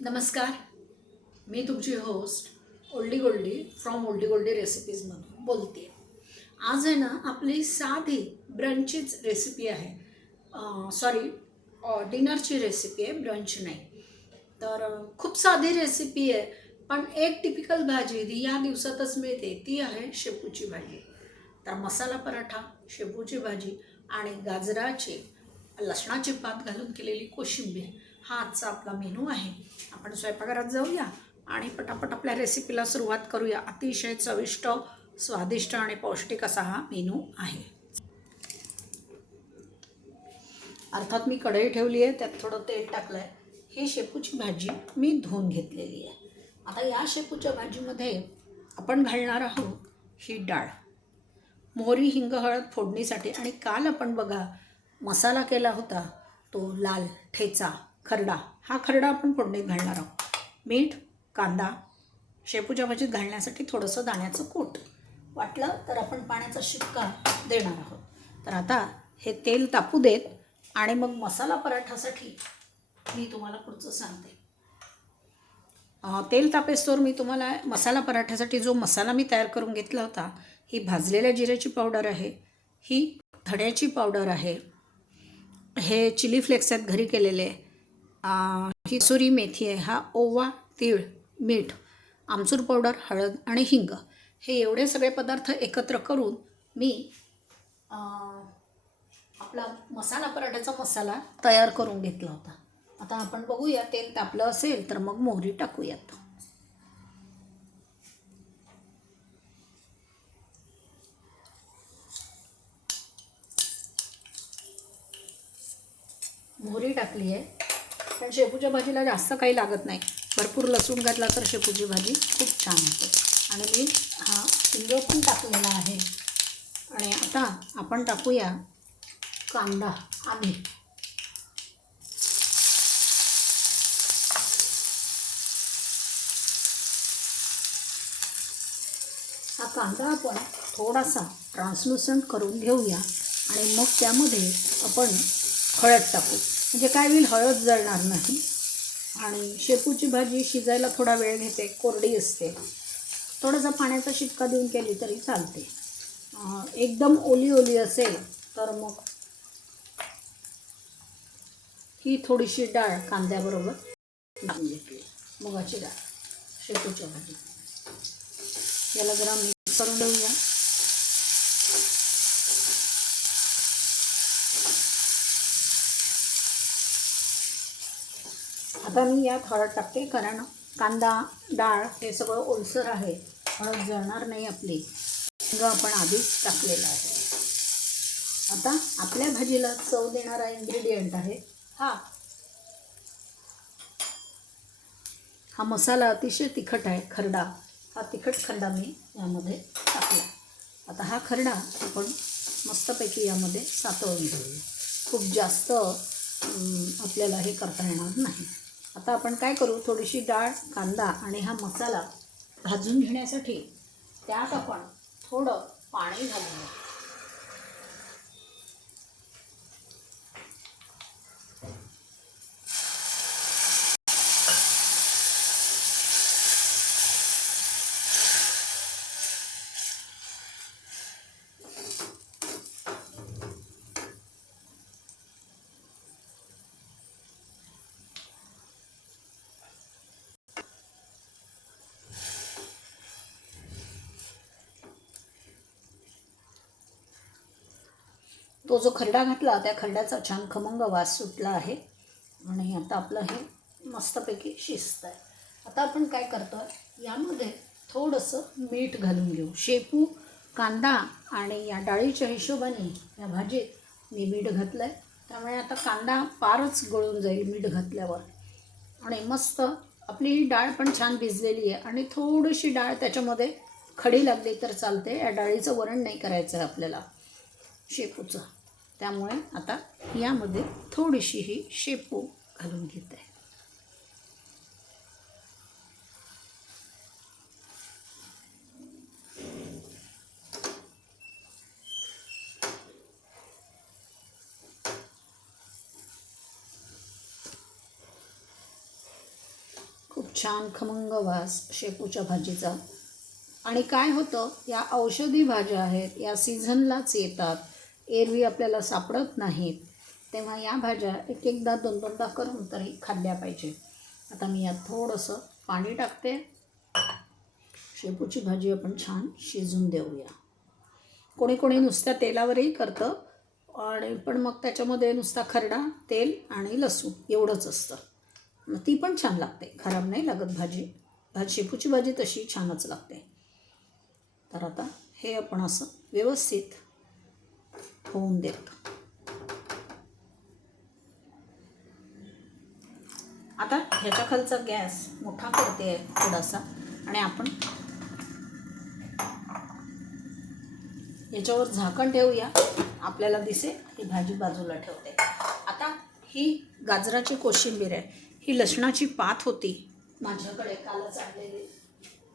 नमस्कार. मी तुमची host oldie goldie from oldie goldie रेसिपीजमधून बोलते. आज आहे ना आपली साधी ब्रंचीच रेसिपी आहे. सॉरी डिनरची रेसिपी आहे ब्रंच नाही. तर खूप साधी रेसिपी आहे पण एक टिपिकल भाजी जी या दिवसातच मिळते ती आहे शेपूची भाजी. तर मसाला पराठा शेपूची भाजी आणि गाजराची लसणाची पात घालून केलेली कोशिंबीर. हा आजचा आपला मेनू आहे. आपण स्वयंपाकघरात जाऊया आणि पटापट आपल्या रेसिपीला सुरुवात करूया. अतिशय चविष्ट स्वादिष्ट आणि पौष्टिक असा हा मेनू आहे. अर्थात मी कढई ठेवली आहे त्यात थोडं तेल टाकलं आहे ही शेपूची भाजी मी धुवून घेतलेली आहे. आता या शेपूच्या भाजीमध्ये आपण घालणार आहोत ही डाळ. मोहरी हिंग हळद फोडणीसाठी आणि काल आपण बघा मसाला केला होता तो लाल ठेचा. खरडा. हा खरडा आपण फोडणीत घालणार आहोत. मीठ कांदा शेपूच्या भाजीत घालण्यासाठी थोडंसं दाण्याचं कूट. वाटलं तर आपण पाण्याचा शिक्का देणार आहोत. तर आता हे तेल तापू देत आणि मग मसाला पराठासाठी मी तुम्हाला पुढचं सांगते. तेल तापेस्तोर मी तुम्हाला मसाला पराठ्यासाठी जो मसाला मी तयार करून घेतला होता ही भाजलेल्या जिऱ्याची पावडर आहे ही धड्याची पावडर आहे हे चिली फ्लेक्स आहेत घरी केलेले ही सुरी मेथी आहे हा ओवा तीळ मीठ आमचूर पावडर हळद आणि हिंग. हे एवढे सगळे पदार्थ एकत्र करून मी आपला मसाला पराठ्याचा मसाला तयार करून घेतला होता. आता आपण बघूया तेल तापलं असेल तर मग मोहरी टाकूयात. मोहरी टाकली आहे. पण शेपूच्या भाजीला जास्त काही लागत नाही. भरपूर लसूण घातला तर शेपूची भाजी खूप छान होते. आणि मी हा हिंग पण टाकलेला आहे. आणि आता आपण टाकूया कांदा आधी हा कांदा आपण थोडासा ट्रान्सलुसंट करून घेऊया. आणि मग त्यामध्ये आपण हळद टाकू. म्हणजे काय होईल हळद जळणार नाही. आणि शेपूची भाजी शिजायला थोडा वेळ घेते कोरडी असते. थोडासा पाण्याचा शिपका देऊन केली तरी चालते. एकदम ओली ओली असेल तर मग ही थोडीशी डाळ कांद्याबरोबर घेतली. मुगाची डाळ शेपूच्या भाजी. याला जरा मिक्स करून देऊया. आता मी यात हळद टाकते कारण कांदा डाळ हे सगळं ओलसर आहे. हळद जळणार नाही आपली. हिंग आपण आधीच टाकलेला आहे आता आपल्या भाजीला चव देणारा इन्ग्रेडियंट आहे हा. हा मसाला अतिशय तिखट आहे खरडा. हा तिखट खरडा मी यामध्ये टाकला. आता हा खरडा आपण मस्तपैकी यामध्ये सातवून घेऊया खूप जास्त आपल्याला हे करता येणार नाही. आता आपण काय करू? थोडीशी डाळ कांदा आणि हा मसाला भाजून घेण्यासाठी त्यात आपण थोडं पाणी घालूया तो जो खरडा घातला त्या खरड्याचा छान खमंग वास सुटला आहे. आणि आता आपलं हे मस्तपैकी शिजत आहे. आता आपण काय करतो यामध्ये थोडंसं मीठ घालून घेऊ. शेपू कांदा आणि या डाळीच्या हिशोबाने या भाजीत मी मीठ घातलं आहे त्यामुळे आता कांदा पारच गळून जाईल मीठ घातल्यावर. आणि मस्त आपली ही डाळ पण छान भिजलेली आहे. आणि थोडीशी डाळ त्याच्यामध्ये खडी लागली तर चालते. या डाळीचं वरण नाही करायचं आहे आपल्याला. शेपूचं. त्यामुळे आता यामध्ये थोडीशी ही शेपू घालून घेत. आहे छान खमंग वास शेपूच्या भाजीचा. आणि काय होतं या औषधी भाज्या आहेत या सीझनलाच येतात. एरवी आपल्याला सापडत नाहीत तेव्हा या भाज्या एक एकदा दोन दोनदा करून तरी खाल्ल्या पाहिजे. आता मी यात थोडंसं पाणी टाकते. शेपूची भाजी आपण छान शिजून देऊया. कोणी कोणी नुसत्या तेलावरही करतं आणि पण मग त्याच्यामध्ये नुसता खरडा तेल आणि लसूण एवढंच असतं. मग ती पण छान लागते. खराब नाही लागत भाजी. भाजी शेपूची भाजी तशी छानच लागते. तर आता हे आपण असं व्यवस्थित होऊन देत आता ह्याच्या खालचा गॅस मोठा करते थोडासा. आणि आपण याच्यावर झाकण ठेवूया. आपल्याला दिसेल ही भाजी बाजूला ठेवते. आता ही गाजराची कोशिंबीर आहे. ही लसणाची पात होती. माझ्याकडे कालच आणलेली.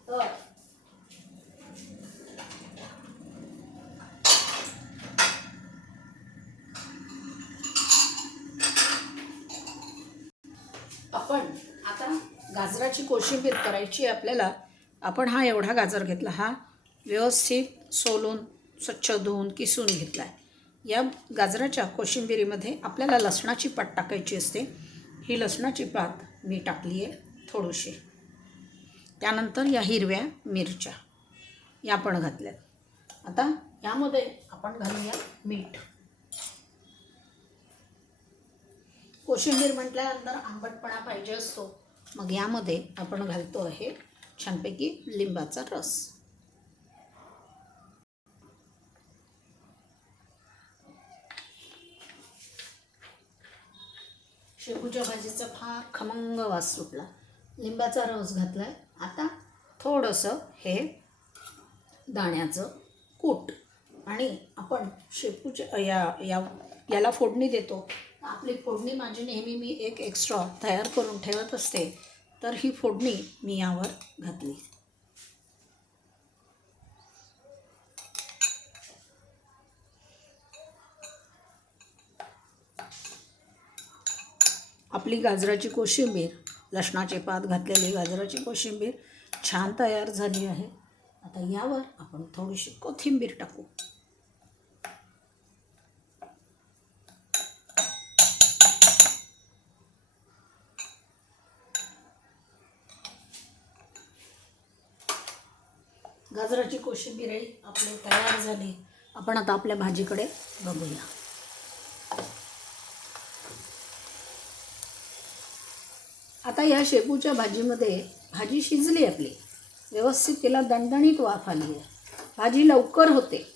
तर आपण आता गाजराची कोशिंबीर करायची आहे आपल्याला. आपण हा एवढा गाजर घेतला. हा व्यवस्थित सोलून स्वच्छ धुवून किसून घेतला आहे या गाजराच्या कोशिंबिरीमध्ये आपल्याला लसणाची पात टाकायची असते. ही लसणाची पात मी टाकली आहे थोडीशी. त्यानंतर या हिरव्या मिरच्या या पण घातल्यात. आता यामध्ये आपण घालूया मीठ. कोशिंबीर म्हटल्यानंतर आंबटपणा पाहिजे असतो. मग यामध्ये आपण घालतो आहे छानपैकी लिंबाचा रस. शेपूच्या भाजीचा फार खमंग वास सुटला. लिंबाचा रस घातला आहे आता थोडंसं हे दाण्याचं कूट आणि आपण शेपूच्या या या याला फोडणी देतो. आपली फोडणी माझी नेहमी मी एक एक्स्ट्रा तयार करून ठेवत असते. तर ही फोडणी मी यावर घातली. आपली गाजराची कोशिंबीर लसणाचे पात घातलेली गाजराची कोशिंबीर छान तयार झाली आहे. आता यावर आपण थोडीशी कोथिंबीर टाकू. गाजराची कोशिंबीरही आपली तयार झाली. आपण आता आपल्या भाजीकडे बघूया. आता या शेपूच्या भाजीमध्ये भाजी शिजली आपली. व्यवस्थित तिला दणदणीत वाफ आली आहे. भाजी लवकर होते.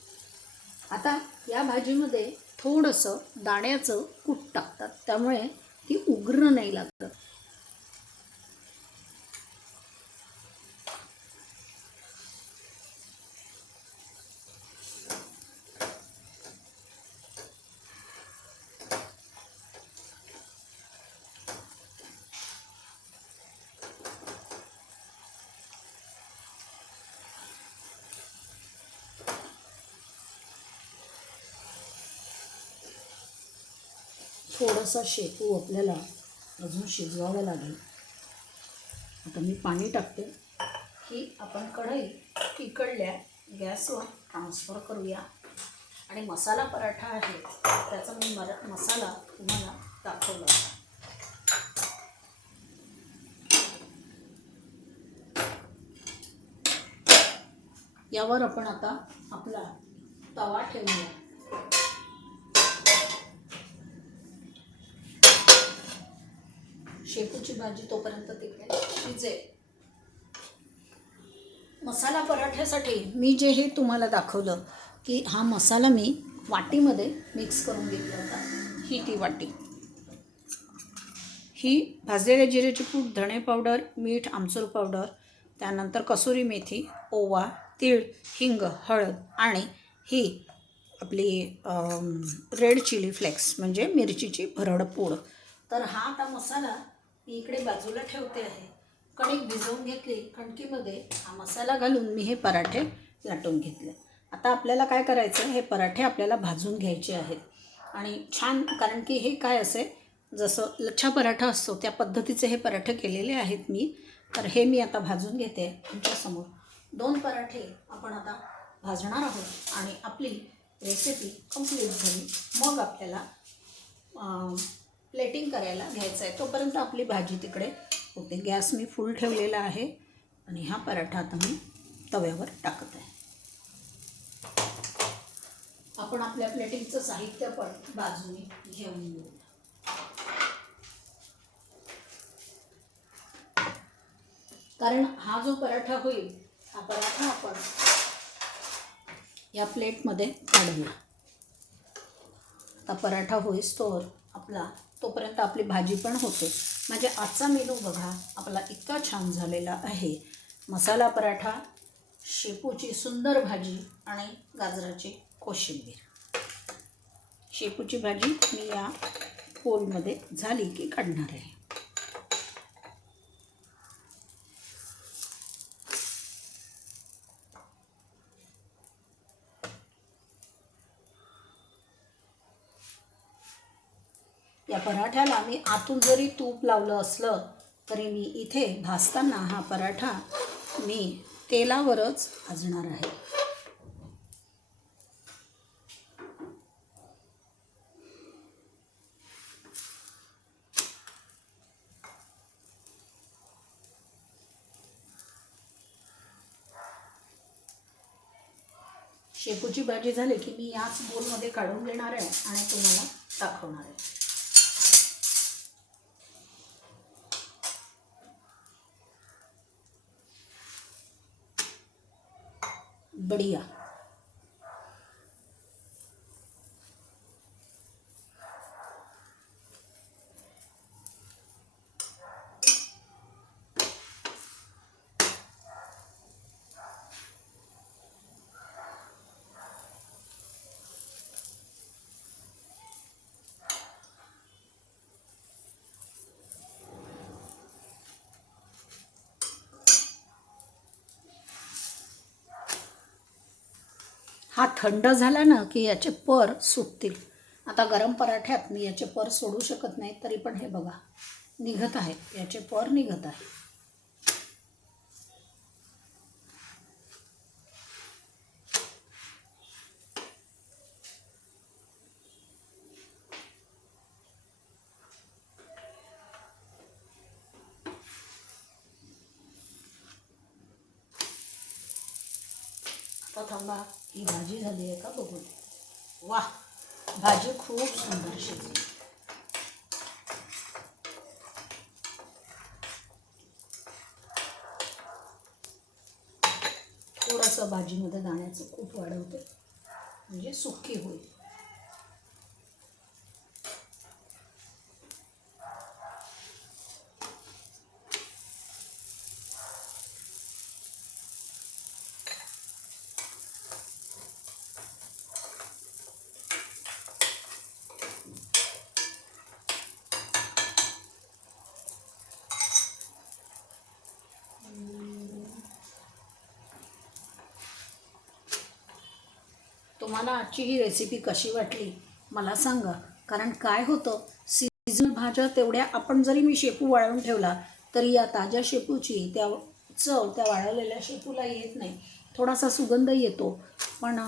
आता या भाजीमध्ये थोडंसं दाण्याचं कूट टाकतात. त्यामुळे ती उग्र नाही लागत. थोडासा शेपू आपल्याला अजून शिजवावा लागेल. आता मी पाणी टाकते. ही आपण कढई तिकडल्या गॅसवर ट्रान्सफर करूया. आणि मसाला पराठा आहे त्याचा मी मरा मसाला तुम्हाला दाखवला. यावर आपण आता आपला तवा ठेवूया. शेपूची भाजी तोपर्यंत तिकडे शिजेल मसाला पराठ्यासाठी मी जे हे तुम्हाला दाखवलं की हा मसाला मी वाटीमध्ये मिक्स करून घेतला होता. ही ती वाटी. ही भाजलेल्या जिऱ्याची पूड धणे पावडर मीठ आमचूर पावडर त्यानंतर कसुरी मेथी ओवा तीळ हिंग हळद आणि ही आपली रेड चिली फ्लेक्स म्हणजे मिरचीची भरड पूड. तर हा आता मसाला मी इकडे बाजूला ठेवते आहे. कणिक भिजवून घेतली कणकीमध्ये हा मसाला घालून मी हे पराठे लाटून घेतले. आता आपल्याला काय करायचं हे पराठे आपल्याला भाजून घ्यायचे आहेत. आणि छान कारण की हे काय असे जसं लच्छा पराठा असतो त्या पद्धतीचे हे पराठे केलेले आहेत मी. तर हे मी आता भाजून घेते तुमच्यासमोर दोन पराठे आपण आता भाजणार आहोत आणि आपली रेसिपी कंप्लीट झाली. मग आपल्याला प्लेटिंग करायला घ्यायचं आहे. तोपर्यंत आपली भाजी तिकडे होते. गॅस मी फुल ठेवलेला आहे. आणि हा पराठा आता मी तव्यावर टाकत आहे. आपण आपल्या प्लेटिंगचं साहित्य पण बाजूने घेऊन येऊ. कारण हा जो पराठा होईल हा पराठा आपण या प्लेटमध्ये काढूया. आता पराठा होईस्तोवर आपला तोपर्यंत आपली भाजी पण होते. म्हणजे आजचा मेनू बघा. आपला इतका छान झालेला आहे. मसाला पराठा शेपूची सुंदर भाजी आणि गाजराची कोशिंबीर. शेपूची भाजी मी या पोलमध्ये झाली की काढणार आहे या मी आतून जरी तूप लावलं असलं तरी मी इथे भाजताना हा पराठा मी तेलावरच भाजणार आहे. शेपूची भाजी झाली की मी याच बोलमध्ये काढून घेणार आहे आणि तुम्हाला दाखवणार आहे. बढ़िया। हा थंड झाला ना की याचे पर सुटतील. आता गरम पराठ्यात मी याचे पर सोडू शकत नाही तरी पण हे बघा निघत आहेत. याचे पर निघत आहे आता थांबा ही भाजी झाली आहे का बघून वा भाजी खूप सुंदर शिजली थोडंसं भाजीमध्ये दाण्याचं खूप वाढवते म्हणजे सुक्की होईल तुम्हाला आजची ही रेसिपी कशी वाटली मला सांगा. कारण काय होतं सीझनल भाज्या तेवढ्या आपण जरी मी शेपू वाळवून ठेवला तरी या ताज्या शेपूची त्या चव त्या वाळवलेल्या शेपूला येत नाही. थोडासा सुगंध येतो. पण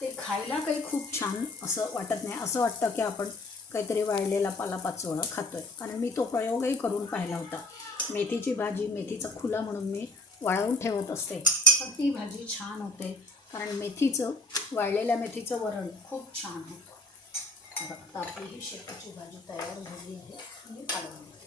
ते खायला काही खूप छान असं वाटत नाही. असं वाटतं की आपण काहीतरी वाळलेला पालापाचोळा खातोय. कारण मी तो प्रयोगही करून पाहिला होता. मेथीची भाजी मेथीचा खुला म्हणून मी वाळवून ठेवत असते. पण ती भाजी छान होते. कारण मेथीचं वाळलेल्या मेथीचं वरण खूप छान होतं. आता आपली ही शेपूची भाजी तयार झाली आहे. मी काढून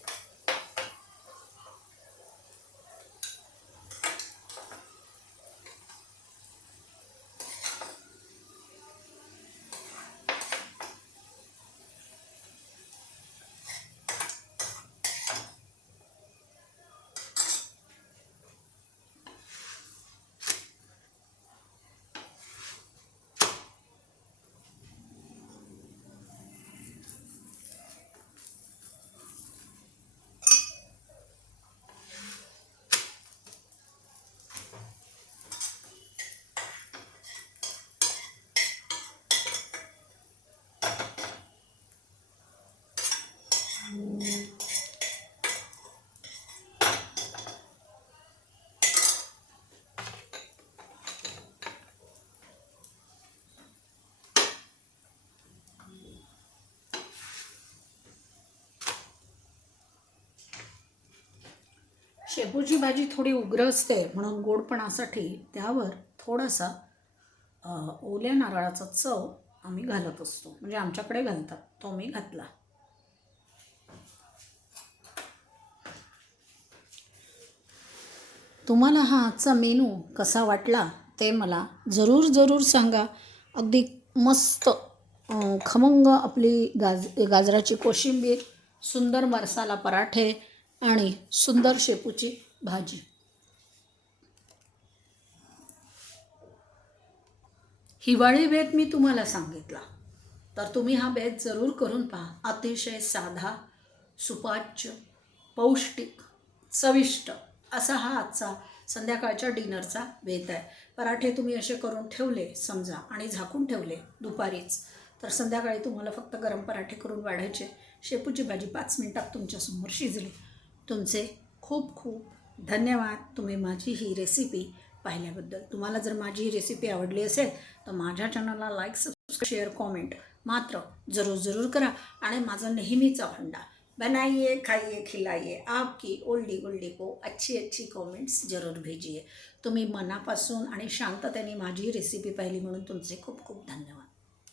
शेपूची भाजी थोडी उग्र असते म्हणून गोडपणासाठी त्यावर थोडासा ओल्या नारळाचा चव आम्ही घालत असतो. म्हणजे आमच्याकडे घालतात. तो मी घातला. तुम्हाला हा आजचा मेनू कसा वाटला ते मला जरूर जरूर सांगा. अगदी मस्त खमंग आपली गाज गाजराची कोशिंबीर सुंदर मसाला पराठे आणि सुंदर शेपूची भाजी. हिवाळी बेत मी तुम्हाला सांगितला. तर तुम्ही हा बेत जरूर करून पहा. अतिशय साधा सुपाच्य पौष्टिक चविष्ट असा हा आजचा संध्याकाळच्या डिनरचा वेत आहे. पराठे तुम्ही असे करून ठेवले समजा आणि झाकून ठेवले दुपारीच तर संध्याकाळी तुम्हाला फक्त गरम पराठे करून वाढायचे. शेपूची भाजी पाच मिनटात तुमच्यासमोर शिजली. तुमचे खूप खूप धन्यवाद तुम्ही माझी ही रेसिपी पाहिल्याबद्दल. तुम्हाला जर माझी ही रेसिपी आवडली असेल तर माझ्या चॅनलला लाईक सबस्क्राईब शेअर कॉमेंट मात्र जरूर जरूर करा. आणि माझा नेहमीचा फंडा बनाइए खाइए खिलाइए आपकी ओल्डी गोल्डी को अच्छी अच्छी कॉमेंट्स जरूर भेजिए. तुम्ही मनापासून आणि शांततेने माझी रेसिपी पाहिली म्हणून तुमचे खूप खूप धन्यवाद.